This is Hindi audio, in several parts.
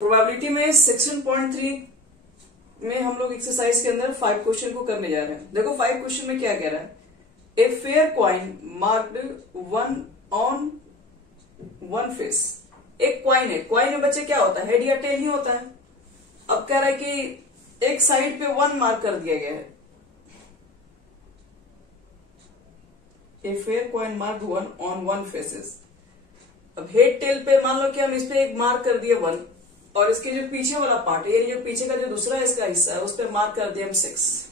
प्रोबेबिलिटी में सेक्शन पॉइंट 3 में हम लोग एक्सरसाइज के अंदर 5 क्वेश्चन को करने जा रहे हैं। देखो 5 क्वेश्चन में क्या कह रहा है, a fair coin marked one on one face. एक क्वाइन है, क्वाइन में बच्चे क्या होता है, हेड या टेल ही होता है। अब कह रहा है कि एक साइड पे 1 मार्क कर दिया गया है। A fair coin marked one on one faces. अब हेड टेल पे मान लो कि हम इस पे एक मार्क कर दिए 1, और इसके जो पीछे वाला पार्ट है, यानी जो पीछे का जो दूसरा इसका हिस्सा है, उस पर मार्क कर दिया हम 6।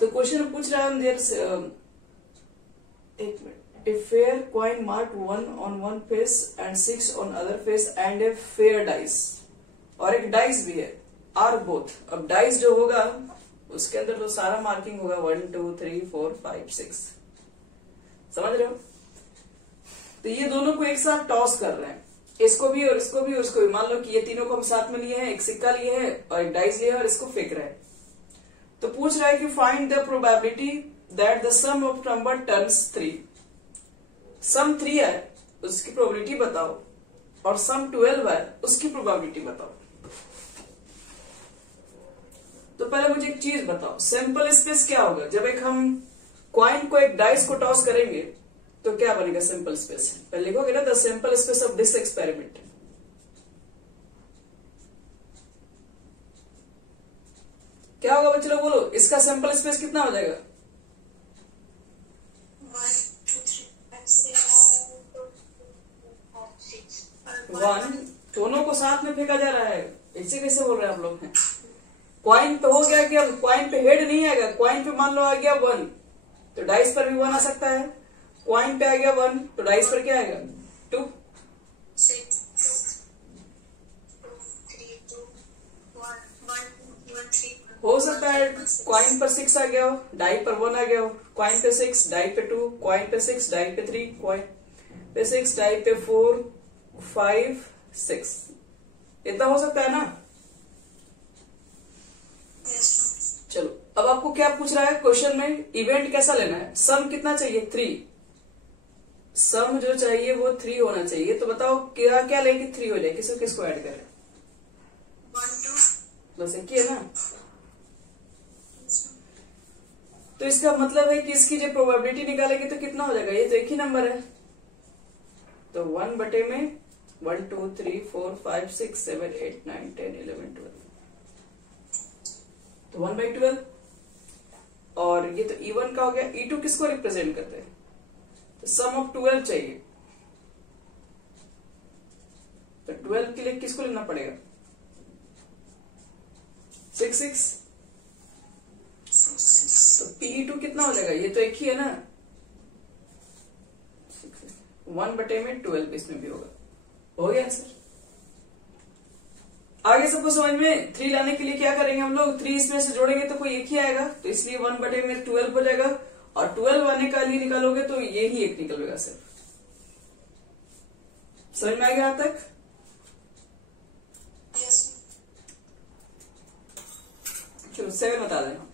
तो क्वेश्चन पूछ रहा है हम देर से, एक minute, a fair coin mark 1 on one face and 6 on other face and a fair dice, और एक डाइस भी है, आर बोथ। अब डाइस जो होगा उसके अंदर तो सारा मार्किंग होगा 1 2 3 4 5 6, समझ रहे हो। तो ये दोनों को एक साथ टॉस कर रहे हैं, इसको भी और इसको भी और इसको भी। मान लो कि ये तीनों को हम साथ में लिए हैं, एक सिक्का लिए हैं और एक डाइस लिए हैं और इसको फेंक रहे हैं। तो पूछ रहा है कि find the probability that the sum of number turns 3। Sum 3 है उसकी प्रोबेबिलिटी बताओ, और सम 12 है उसकी प्रोबेबिलिटी बताओ। तो पहले मुझे एक चीज बताओ, सैंपल स्पेस क्या होगा जब एक हम क्वाइन को एक डाइस को टॉस करेंगे तो क्या बनेगा सैंपल स्पेस। पहले लिखोगे ना, the sample space of this experiment. क्या होगा बच्चे लोग बोलो, इसका सैंपल स्पेस कितना हो जाएगा। 1 दोनों को साथ में फेंका जा रहा है, ऐसे कैसे बोल रहे हैं आप लोग। क्वाइन पे हो गया कि अब क्वाइन पे हेड नहीं आएगा, क्वाइन पे मान लो आ गया 1 तो डाइस पर भी 1 आ सकता है। क्वाइन पे आ गया 1 तो डाइस पर क्या आएगा 2। हो सकता है क्वाइन पर 6 आ गया हो, डाई पर 1 आ गया हो। क्वाइन पे 6 डाई पे 2, क्वाइन पे 6 डाई पे 3, क्वाइन पे 6 डाई पे 4 5 6, इतना हो सकता है ना। चलो अब आपको क्या पूछ रहा है क्वेश्चन में, इवेंट कैसा लेना है। सम कितना चाहिए 3, सम जो चाहिए वो 3 होना चाहिए। तो बताओ क्या क्या लेंगे 3 हो जाए, किसको किसको ऐड करें। 1 2 बस एक ही है ना। तो इसका मतलब है कि इसकी जो प्रोबेबिलिटी निकालेंगे तो कितना हो जाएगा, ये तो एक ही नंबर है। तो 1 बटे में 1 2 3 4 5 6 7 8 9 10 11 12, तो 1/12। और ये तो E1 का हो गया। E2 किसको रिप्रेजेंट करते हैं, तो सम ऑफ 12 चाहिए। तो 12 के लिए किसको लेना पड़ेगा 6 6। तो P2 कितना हो जाएगा, ये तो एक ही है ना, 1 बटे में 12 इसमें भी होगा। हो गया आंसर। आगे सबको समझ में। 3 लाने के लिए क्या करेंगे हम लोग, 3 इसमें से जोड़ेंगे तो कोई एक ही आएगा, तो इसलिए 1 बटे में 12 हो जाएगा। और 12 आने का लिए निकालोगे तो ये ही एक निकलेगा सिर्फ। समझ में आ गया यहां तक। चलो 7 बता देना।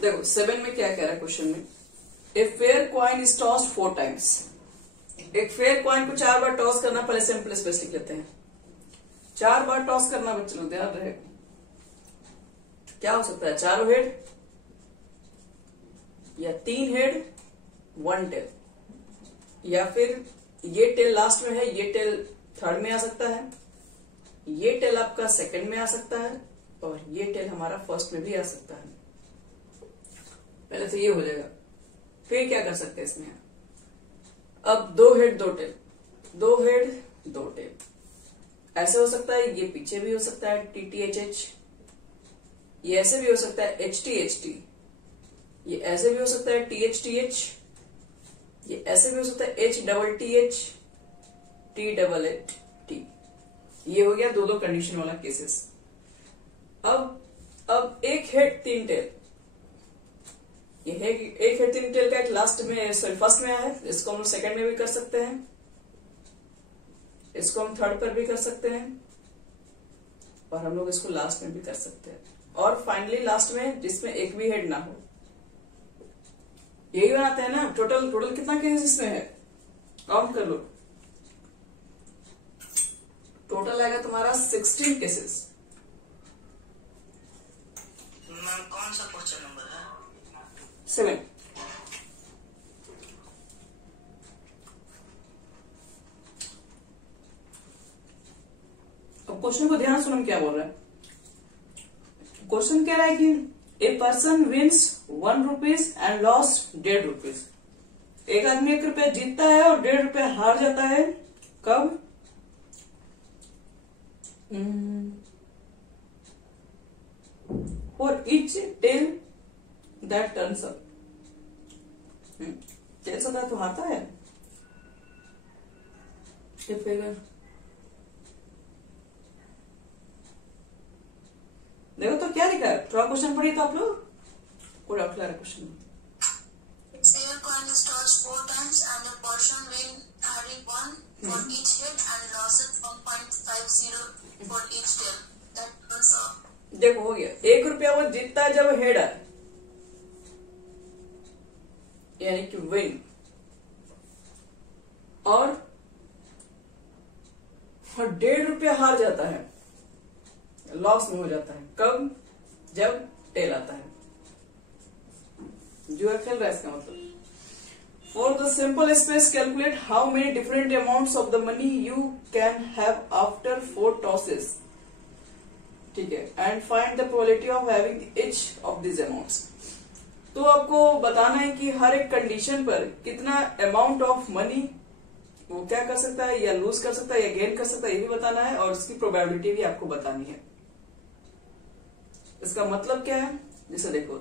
देखो 7 में क्या कह रहा है क्वेश्चन में, a fair coin is tossed 4 times. एक फेयर क्वाइन को 4 बार टॉस करना। पहले सिंपल स्पेस लिख लेते हैं, 4 बार टॉस करना बच्चे लोग ध्यान रहे। क्या हो सकता है, 4 हेड या 3 हेड 1 टेल, या फिर ये टेल लास्ट में है, ये टेल थर्ड में आ सकता है, ये टेल आपका सेकंड में आ सकता है, और ये टेल हमारा फर्स्ट में भी आ सकता है। पहले तो ये हो जाएगा। फिर क्या कर सकते हैं इसमें, अब 2 हेड 2 टेल, 2 हेड 2 टेल, ऐसे हो सकता है। ये पीछे भी हो सकता है TTHH, ये ऐसे भी हो सकता है HTHT, ये ऐसे भी हो सकता है THTH, ये ऐसे भी हो सकता है HTTH THT। ये हो गया 2 कंडीशन वाला केसेस। अब एक हेड 3 टेल, ये है कि एक है 3 टेल का एक लास्ट में सॉरी फर्स्ट में आया है, इसको हम लोग सेकंड में भी कर सकते हैं, इसको हम थर्ड पर भी कर सकते हैं और हम लोग इसको लास्ट में भी कर सकते हैं, और फाइनली लास्ट में जिसमें एक भी हेड ना हो। यही बनाते हैं ना। टोटल कितना केस इसमें है, काउंट कर लो। टोटल आएगा तुम्हारा 16 केसेस। मैम कौन सा क्वेश्चन नंबर है? 7। अब क्वेश्चन को ध्यान सुनो क्या बोल रहा है। क्वेश्चन कह रहा है कि a person wins 1 rupees and loss 1.5 rupees. एक आदमी 1 रुपया जीतता है और 1.5 रुपया हार जाता है। कब? For each tail that turns up. Tails होता है तो हारता है। ये फिगर देखो तो क्या लिखा है, थोड़ा क्वेश्चन पढ़िए तो आप लोग। कोई डाउट लग रहा है क्वेश्चन में? Silver coin is tossed 4 times and the person win having 1 for each head and losses 1.50 for each tail. That turns up. देखो हो गया। 1 रुपया वो जीतता है जब हेड आए, यानी कि विन, और 1.5 रुपया हार जाता है, लॉस में हो जाता है। कब? जब टेल आता है। जुआ खेल रहा है इसका मतलब। For the simple space calculate how many different amounts of the money you can have after 4 tosses. ठीक है, and find the probability of having each of this amounts. तो आपको बताना है कि हर एक कंडीशन पर कितना अमाउंट ऑफ मनी वो क्या कर सकता है, या लूज कर सकता है या गेन कर सकता है, ये भी बताना है, और उसकी प्रोबेबिलिटी भी आपको बतानी है। इसका मतलब क्या है, जैसे देखो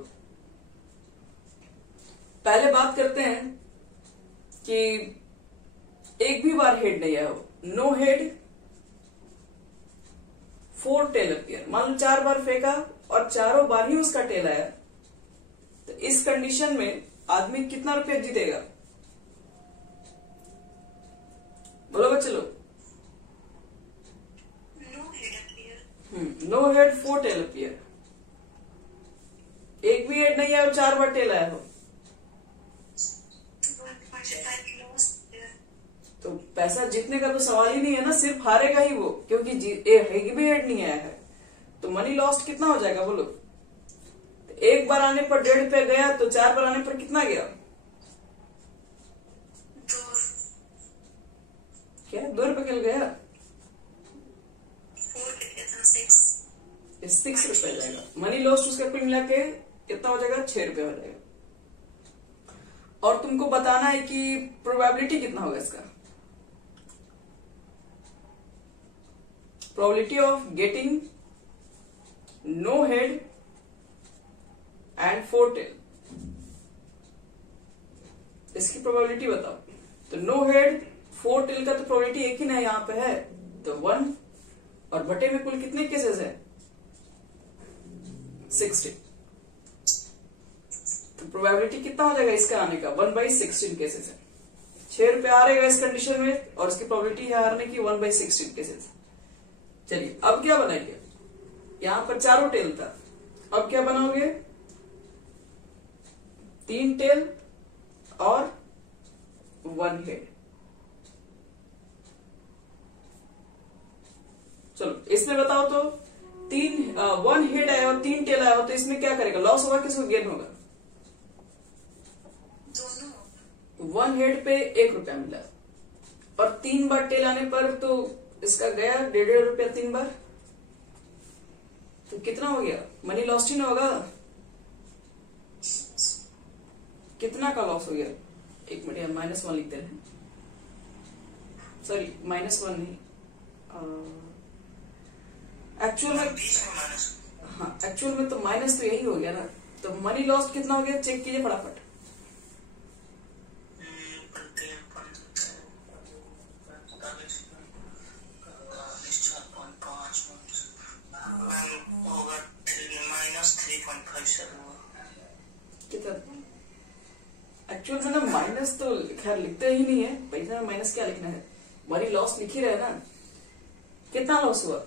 पहले बात करते हैं कि एक भी बार हेड नहीं आया हो, नो हेड 4 टेल अपीयर। मान लो 4 बार फेंका और चारों बार ही उसका टेल आया, तो इस कंडीशन में आदमी कितना रुपया जीतेगा? बोलो बच्चे लोग। No head appear. No head 4 tail appear. एक भी हेड नहीं आया और 4 बार टेल आया हो, 1.5 loss there. तो पैसा जीतने का तो सवाल ही नहीं है ना, सिर्फ हारेगा ही वो, क्योंकि एक भी हेड नहीं आया है। तो मनी लॉस्ट कितना हो जाएगा बोलो? तो एक बार आने पर 1.5 रुपया गया, तो 4 बार आने पर कितना गया? 2. क्या 2 रुपये कल गया? 4 कितना 6. 6 रुपया जाएगा। मनी लॉस्ट उसका कुल मिला के कितना हो जाएगा? 6 रुपया हो जाएगा। और तुमको बताना है कि प्रोबेबिलिटी कितना होगा इसका। Probability of getting no head and 4 tail, इसकी प्रोबेबिलिटी बताओ। तो नो हेड 4 टेल का तो प्रोबेबिलिटी एक ही ना यहाँ पे है, तो 1, और बटे में कुल कितने केसेस है? 60। तो प्रोबेबिलिटी कितना हो जाएगा इसका आने का? 1/16 केसेस है। 6 रुपया हारेगा इस कंडीशन में, और इसकी प्रोबेबिलिटी है हारने की 1/16 केसेस। चलिए अब क्या बनाएंगे? यहां पर चारों टेल था, अब क्या बनाओगे? 3 टेल और 1 हेड। चलो इसमें बताओ तो 1 हेड आया और 3 टेल आया हो, तो इसमें क्या करेगा? लॉस होगा किसको गेन होगा? दोनों। 1 हेड पे 1 रुपया मिला, और 3 बार टेल आने पर तो इसका गया 1.5 रुपया 3 बार, तो कितना हो गया? मनी लॉस ही ना होगा? कितना का लॉस हो गया? एक मिनट, -1 लिखते हैं। सॉरी -1 नहीं, एक्चुअल में, हाँ एक्चुअल में तो माइनस तो यही हो गया ना। तो मनी लॉस कितना हो गया? चेक कीजिए फटाफट। कितना? एक्चुअल में ना माइनस तो खैर लिखते ही नहीं है, पैसा में माइनस क्या लिखना है? मनी लॉस लिख ही रहे ना, कितना लॉस हुआ?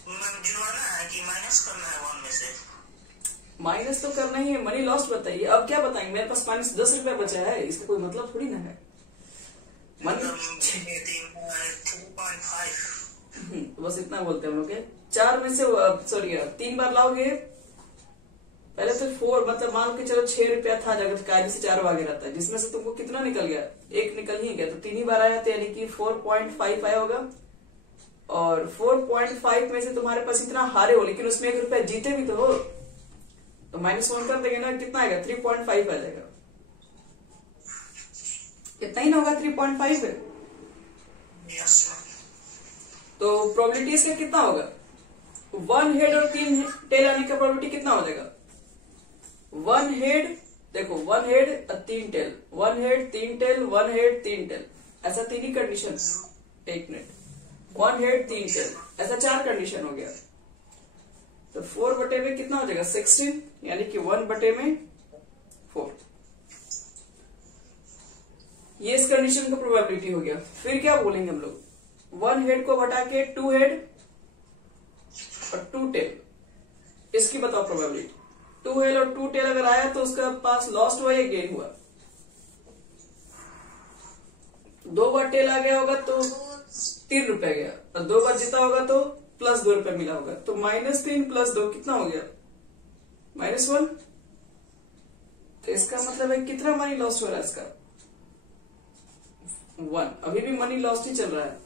जोड़ना है कि माइनस करना है 1 में से? माइनस तो करना ही है, मनी लॉस बताइए। अब क्या बताएंगे, मेरे पास माइनस 10 रुपया बचा है, इसका कोई मतलब थोड़ी ना है। मनी 3.5 बस इतना बोलते हैं हम लोग के। 4 में से सॉरी 3 बार लाओगे, पहले तो 4 मतलब मान के चलो 6 रुपया था, अगर कायदे से 4 आगे रहता है, जिसमें से तुमको कितना निकल गया? 1 निकल ही गया, तो 3 ही बार आया, तो यानी कि 4.5 आया होगा। और 4.5 में से तुम्हारे पास इतना हारे हो, लेकिन उसमें 1 रुपया जीते भी तो हो, तो -1 कर देंगे ना, कितना आएगा? 3.5 आ जाएगा। कितना ही ना होगा, 3.5 है। तो प्रोबेबिलिटी इसका कितना होगा? 1 हेड और 3 टेल आने का प्रोबेबिलिटी कितना हो जाएगा? 1 हेड, देखो 1 head 3 tail, 1 head 3 tail, 1 head 3 tail, ऐसा 3 ही कंडीशन। 1 मिनट, 1 हेड 3 टेल, ऐसा 4 कंडीशन हो गया। तो 4 बटे में कितना हो जाएगा? 16, यानी कि 1 बटे में 4। ये इस कंडीशन का प्रोबेबिलिटी हो गया। फिर क्या बोलेंगे हम लोग? 1 हेड को बटा के 2 हेड और 2 टेल, इसकी बताओ प्रोबेबिलिटी। 2 हेड और 2 टेल अगर आया तो उसका पास लॉस्ट हुआ या गेन हुआ? 2 बार टेल आ गया होगा तो 3 रुपया गया, और 2 बार जीता होगा तो प्लस 2 रुपया मिला होगा। तो -3 + 2 कितना हो गया? -1। तो इसका मतलब है कितना मनी लॉस हो रहा है इसका? 1। अभी भी मनी लॉस ही चल रहा है,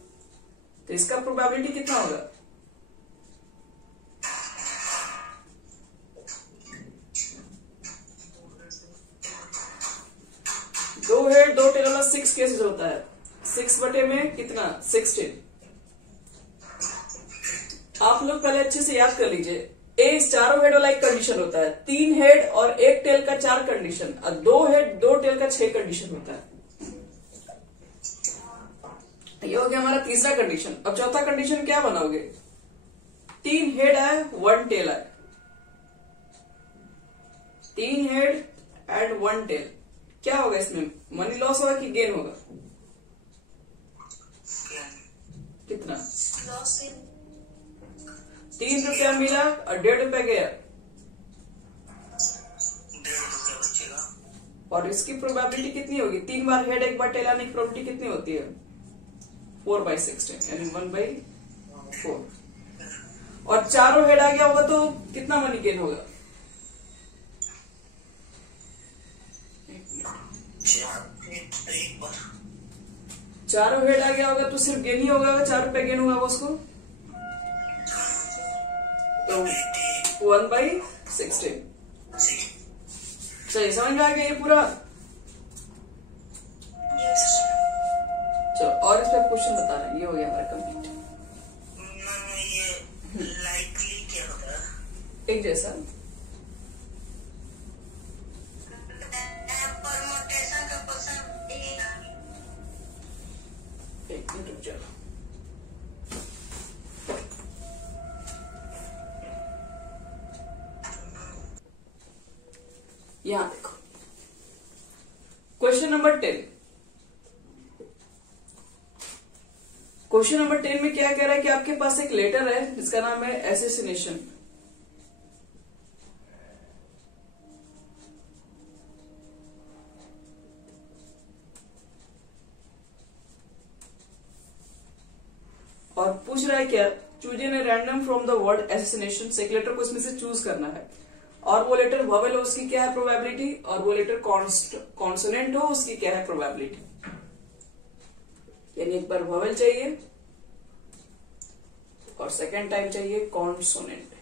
तो इसका प्रोबेबिलिटी कितना होगा? दो हेड 2 टेल वाला 6 केसेस होता है, 6 बटे में कितना? 16। आप लोग पहले अच्छे से याद कर लीजिए, इस चारों हेड वाला एक कंडीशन होता है, 3 हेड और 1 टेल का 4 कंडीशन, और 2 हेड 2 टेल का 6 कंडीशन होता है। ये हो गया हमारा तीसरा कंडीशन। अब चौथा कंडीशन क्या बनाओगे? 3 हेड है 1 टेल है, 3 हेड एंड 1 टेल, क्या होगा इसमें? मनी लॉस होगा कि गेन होगा? कितना? 3 रुपया मिला और 1.5 रुपया गया, 1.5 रुपया बचेगा। और इसकी प्रोबेबिलिटी कितनी होगी? 3 बार हेड 1 बार टेल आने की प्रोबेबिलिटी कितनी होती है? 4/16, यानी 1/4। और चारों हेड आ गया होगा तो कितना मनी गेन होगा? एक बार चारों हेड आ गया होगा तो सिर्फ गेन ही होगा, 4 रुपया गेन होगा उसको, तो 1/16। सही समझ में आ गया ये पूरा? चलो और इस पर क्वेश्चन बता रहे हैं, ये हो गया हमारा कंप्लीट। ये लाइकली क्या होता है? एक जैसा परमुटेशन का क्वेश्चन। एक मिनट रुक जाओ। यहां देखो क्वेश्चन नंबर 10। क्वेश्चन नंबर 10 में क्या कह रहा है कि आपके पास एक लेटर है जिसका नाम है एसेसिनेशन। और पूछ रहा है क्या? Choose in random from the word assassination, से एक लेटर को इसमें से चूज करना है, और वो लेटर वोवेल हो उसकी क्या है प्रोबेबिलिटी, और वो लेटर कॉन्सोनेंट हो उसकी क्या है प्रोबेबिलिटी। यानी एक बार वोवेल चाहिए और सेकेंड टाइम चाहिए कॉन्सोनेंट।